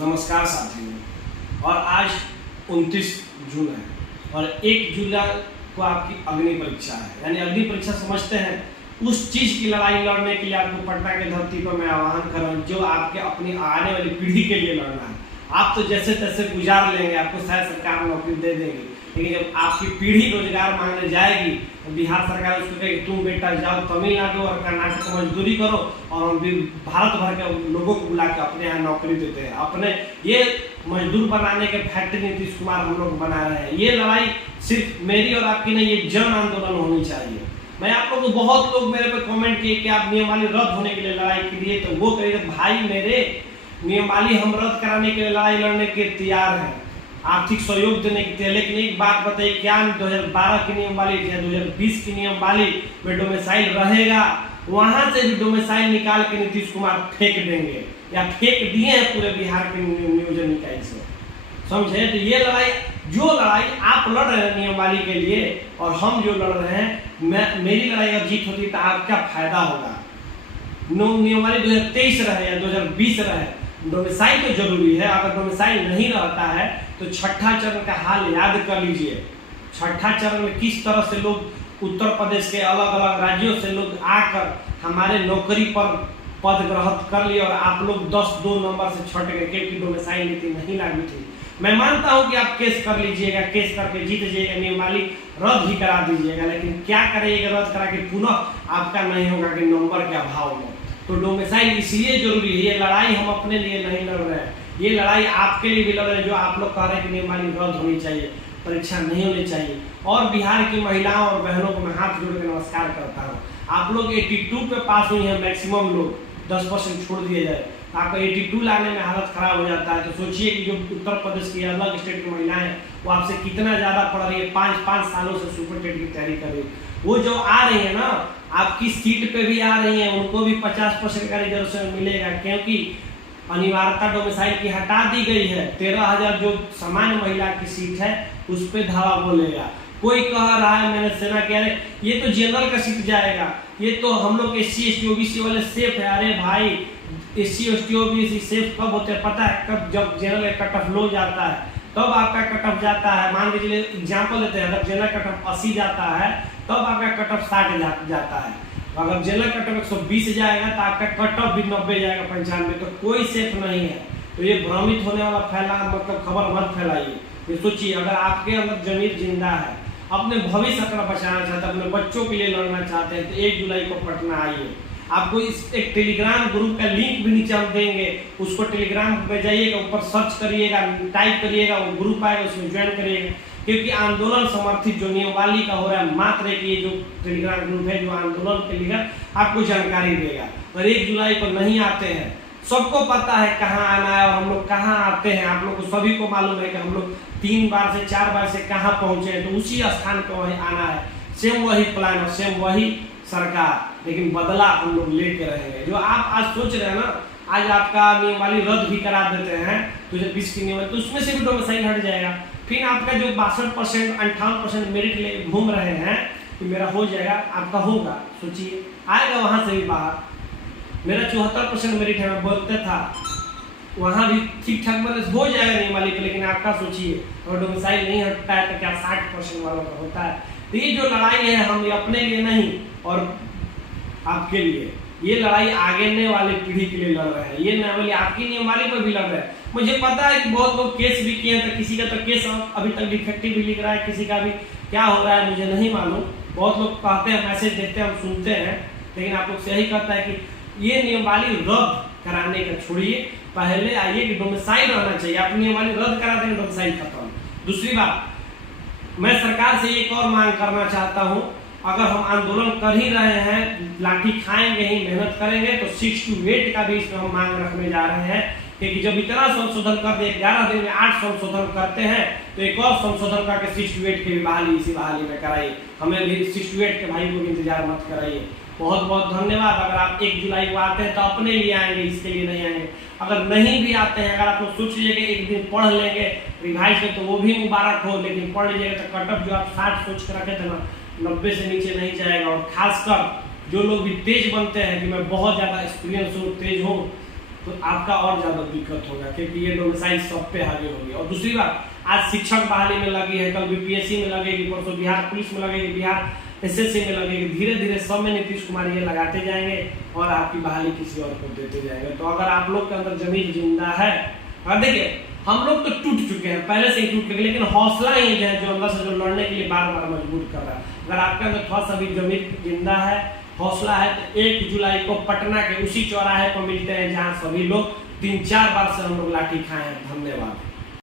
नमस्कार साथियों। और आज 29 जून है और 1 जुलाई को आपकी अग्नि परीक्षा है। यानी अग्नि परीक्षा समझते हैं उस चीज की लड़ाई लड़ने के लिए आपको पटना की धरती पर मैं आह्वान कर रहा हूँ जो आपके अपनी आने वाली पीढ़ी के लिए लड़ना है। आप तो जैसे तैसे गुजार लेंगे, आपको शायद सरकार नौकरी दे देगी, लेकिन जब आपकी पीढ़ी रोजगार मांगने जाएगी तो बिहार सरकार उसको कहेगी तुम बेटा जाओ तमिलनाडु और कर्नाटक में मजदूरी करो, और हम भी भारत भर के लोगों को बुला के अपने यहाँ नौकरी देते हैं। अपने ये मजदूर बनाने के फैक्ट्री नीतीश कुमार हम लोग बना रहे हैं। ये लड़ाई सिर्फ मेरी और आपकी नहीं, ये जन आंदोलन होनी चाहिए। मैं आप लोग को बहुत लोग मेरे पे कमेंट किए कि आप नियमावली रद्द होने के लिए लड़ाई कीजिए, तो वो कहेंगे भाई मेरे नियमावली हम रद्द कराने के लिए लड़ाई लड़ने के तैयार हैं, आर्थिक सहयोग देने के लिए। लेकिन एक बात बताइए, क्या 2012 की नियमावली या 2020 की नियमावली में डोमिसाइल रहेगा? वहां से भी डोमिसाइल निकाल के नीतीश कुमार फेंक देंगे या फेंक दिए हैं पूरे बिहार के नियोजन इकाई से, समझे? तो ये लड़ाई, जो लड़ाई आप लड़ रहे हैं नियमावली के लिए और हम जो लड़ रहे हैं, मेरी लड़ाई अगर जीत होती तो आपका फायदा होगा। नियमावली 2023 रहे या 2020 रहे, डोमिसाइल तो जरूरी है। अगर डोमिसाइल नहीं रहता है तो छठा चरण का हाल याद कर लीजिए। छठा चरण में किस तरह से लोग उत्तर प्रदेश के अलग अलग राज्यों से लोग आकर हमारे नौकरी पर पद ग्रहण कर लिए और आप लोग 10-2 नंबर से छट गए क्योंकि डोमिसाइल नीति नहीं लागू थी। मैं मानता हूं कि आप केस कर लीजिएगा, केस करके जीत जाइएगा, नियमावली रद्द ही करा दीजिएगा, लेकिन क्या करिएगा रद्द करा के पुनः आपका नहीं होगा कि नंबर के अभाव में। तो डोमिसाइल इसलिए जरूरी है। ये लड़ाई हम अपने लिए नहीं लड़ रहे हैं, ये लड़ाई आपके लिए भी लड़ रहे हैं। जो आप लोग कह रहे हैं कि नियमावली रद्द होनी चाहिए, परीक्षा नहीं होनी चाहिए। और बिहार की महिलाओं और बहनों को मैं हाथ जोड़ के नमस्कार करता हूँ। आप लोग 82 पे पास हुई हैं, मैक्सिमम लोग 10% छोड़ दिए जाए, आपका 82 लाने में हालत खराब हो जाता है। तो सोचिए कि जो उत्तर प्रदेश की अलग स्टेट की महिलाएं वो आपसे कितना ज़्यादा पढ़ रही है, 5-5 सालों से सुपर टेट की तैयारी कर रही है। वो जो आ रही है ना, आपकी सीट पे भी आ रही है, उनको भी 50% का रिजर्वेशन मिलेगा, क्योंकि अनिवार्यता डोमिसाइल की हटा दी गई है। 13,000 जो सामान्य महिला की सीट है उस पर धावा बोलेगा। कोई कह रहा है, मैंने सुना कह रहे ये तो जनरल का सीट जाएगा, ये तो हम लोग SC ST OBC वाले सेफ है। अरे भाई, SC ST OBC सेफ कब होते हैं पता है? कब जब जनरल का कट ऑफ लो जाता है तब आपका कट ऑफ जाता है। मान के चलिए एग्जाम्पल लेते हैं, अगर जनरल कट ऑफ 80 जाता है तब आपका कट ऑफ 60 जाता है। अगर जनरल कट ऑफ 120 जाएगा तो आपका कट ऑफ भी 90 जाएगा, 95। तो कोई सेफ नहीं है। तो ये भ्रमित होने वाला मतलब खबर मत फैलाइए। ये सोचिए, अगर आपके अंदर जमीर जिंदा है, अपने भविष्य अपना बचाना चाहते हैं, अपने बच्चों के लिए लड़ना चाहते हैं, तो 1 जुलाई को पटना आइए। आपको इस एक टेलीग्राम ग्रुप का लिंक भी नीचे हम देंगे, उसको टेलीग्राम पे जाइएगा, ऊपर सर्च करिएगा, टाइप करिएगा, वो ग्रुप आएगा, उसमें ज्वाइन करिएगा। क्योंकि आंदोलन समर्थित जो नियमावली का हो रहा है, मात्र एक ये जो टेलीग्राम ग्रुप है जो आंदोलन के लिए आपको जानकारी देगा। और 1 जुलाई को नहीं आते हैं, सबको पता है कहाँ आना है और हम लोग कहाँ आते हैं। आप लोग को सभी को मालूम है कि हम लोग 3 बार से 4 बार से कहाँ पहुंचे हैं, तो उसी स्थान पर वहीं आना है। सेम वही प्लान और सेम वही सरकार, लेकिन बदला हम लोग लेके रहेंगे। जो आप आज सोच रहे हैं ना, आज आपका नियमावली रद्द भी करा देते हैं 2020 की नियमावली, तो उसमें से भी डोमिसाइल हट जाएगा। फिर आपका जो 62% 58% मेरिट ले घूम रहे हैं कि मेरा हो जाएगा, आपका होगा, सोचिए आएगा वहां से भी बाहर। मेरा 74% मेरिट है, मैं बोलता था वहां भी ठीक ठाक मतलब हो जाएगा नियमावली पे, लेकिन आपका सोचिए और डोमिसाइल नहीं हटता है तो क्या 60% वालों का होता है। तो ये जो लड़ाई है हम अपने लिए नहीं और आपके लिए, ये लड़ाई आगे वाले पीढ़ी के लिए लड़ रहे हैं। ये नियमावली आपकी नियमावली पर भी लड़ रहे हैं। मुझे पता है कि बहुत लोग केस भी किए हैं, तो किसी का तो केस अभी तक डिफेक्टिव भी लिख रहा है, किसी का भी क्या हो रहा है मुझे नहीं मालूम। बहुत लोग कहते हैं, मैसेज देखते हैं, हम सुनते हैं, लेकिन आप लोग से यही कहता है कि ये नियमावली रद्द कराने का छोड़िए, पहले आइए कि डोमिसाइल रहना चाहिए। आप नियमावली रद्द करा देंगे, डोमिसाइल खत्म। दूसरी बात, मैं सरकार से एक और मांग करना चाहता हूं, अगर हम आंदोलन कर ही रहे हैं, लाठी खाएंगे ही, मेहनत करेंगे, तो 6 to 8 का भी इसमें हम मांग रखने जा रहे हैं। क्योंकि जब इतना संशोधन कर दे, 11 दिन में 8 संशोधन करते हैं, तो एक और संशोधन करके 6 to 8 की भी बहाली इसी बहाली में कराइए। हमें भी 6 to 8 के भाई को भी इंतजार मत कराइए। बहुत बहुत धन्यवाद। अगर आप 1 जुलाई को आते हैं तो अपने लिए आएंगे, इसके लिए नहीं आएंगे। अगर नहीं भी आते हैं, अगर आप लोग सोच लीजिए कि एक दिन पढ़ लेंगे रिवाइज में, तो वो भी मुबारक हो, लेकिन पढ़ लीजिएगा तो कट ऑफ जो आप 60 सोच कर रखे थे ना, 90 से नीचे नहीं जाएगा। और खासकर जो लोग भी तेज बनते हैं कि मैं बहुत ज़्यादा एक्सपीरियंस हूँ, तेज हूँ, तो आपका और ज़्यादा दिक्कत होगा, क्योंकि ये डोमिसाइल सब पे हावी होगी। और दूसरी बात, आज शिक्षक बहाली में लगी है, कल बीपीएससी में लगेगी, परसों बिहार पुलिस में लगेगी, बिहार एसएससी में लगेगी। धीरे धीरे सब में नीतीश कुमार ये लगाते जाएंगे और आपकी बहाली किसी और को देते जाएंगे। तो अगर आप लोग के अंदर जमीन जिंदा है, और देखिए हम लोग तो टूट चुके हैं, पहले से ही टूट चुके, लेकिन हौसला ही है जो अंदर से जो लड़ने के लिए बार बार मजबूर कर रहा है। अगर आपके अंदर थोड़ा सा भी जमीन जिंदा है, हौसला है, तो 1 जुलाई को पटना के उसी चौराहे पर मिलते हैं जहां सभी लोग 3-4 बार से हम लोग लाठी खाए हैं। धन्यवाद।